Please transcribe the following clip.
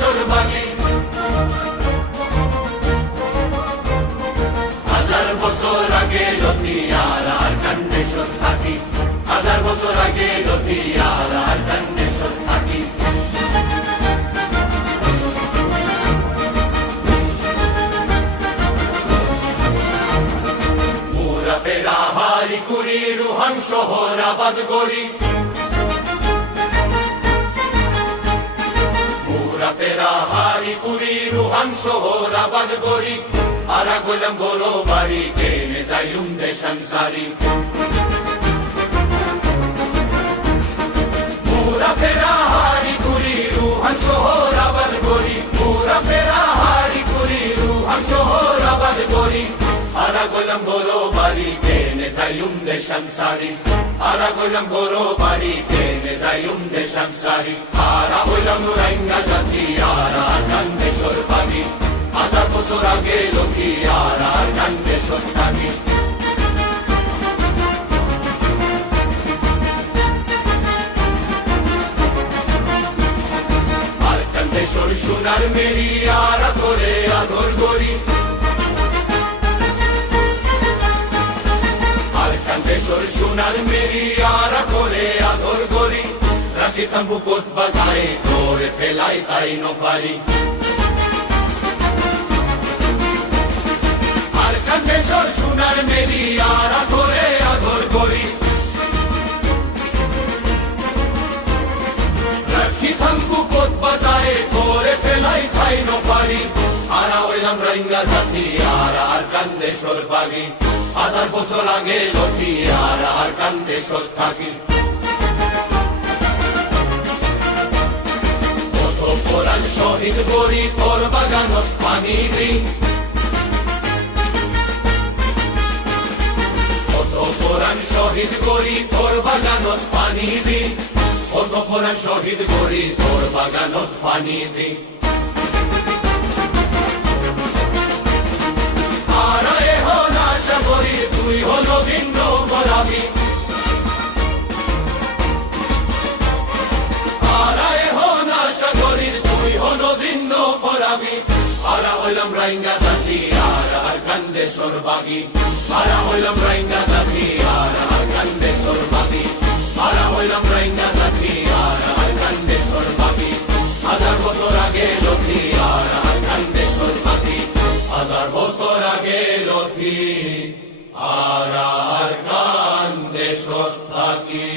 কান্দেশ্বর বাগি। হাজার বছর আগে লতিয়ার আর কান্দেশ্বর থাকি, হাজার বছর আগে লতিয়ার আর কান্দেশ্বর থাকি। মুরা ফেরা হারি কুড়ি রুহান শহর আবাদ গড়ি, মুরা ফেরা হারি কুড়ি রুহান শহর আবাদ গড়ি। আরা গোলাম বড় বাড়ি কেনে যাইম দেশান সারি। মুরা ফেরা হারি কুড়ি রুহান শহর আবাদ গড়ি, মুরা ফেরা হারি কুড়ি রুহান শহর আবাদ গড়ি। আরা গোলাম বড় বাড়ি কেনে যাইম দেশান সারি, আরা গোলাম বড় বাড়ি কেনে যাইম দেশান সারি। আরা হইলাম রাইঙ্গা জাতি আরা কান্দেশ্বর বাগি, হাজার বছর আগে লতিয়ার আর কান্দেশ্বর থাকি। আর কান্দেশ্বর সোনার মেরি আরা করে আদর গড়ি, আর কান্দেশ্বর সোনার মেরি আরা করে আদর গড়ি। রাখিতাম বুকত বাজারে করে ফেলাই তাই নফারি। কান্দেশ্বর সোনার মেরি আরা করে আদর করি, রাখিতাম বুকত বাজারে করে ফেলাই ঠাই নফারি। আরা হইলাম রাইঙ্গা জাতি আরা আর কান্দেশ্বর বাগি, হাজার বছর আগে লতিয়ার আর কান্দেশ্বর থাকি। কত পুরাণ শহীদ গড়ি তোর বাগানত পানি দিই, পুরাণ শহীদ করি তোর বাগানত পানি দি, কত পুরাণ শহীদ করি তোর বাগানত পানি দি। আরা এখন আশা করি তুই হলো ভিন্ন ফরাবি, আরা এখন আশা করি তুই হলো ভিন্ন ফরাবি। আরা হইলাম রাইঙ্গা জাতি আরা আর কান্দেশ্বর বাগি, আরা হইলাম রাইঙ্গা জাতি আরা আর কান্দেশ্বর বাগি, আরা হইলাম রাইঙ্গা জাতি আরা আর কান্দেশ্বর বাগি। হাজার বছর আগে লতিয়ার আর কান্দেশ্বর বাগি, হাজার বছর আগে লতিয়ার আর কান্দেশ্বর থাকি।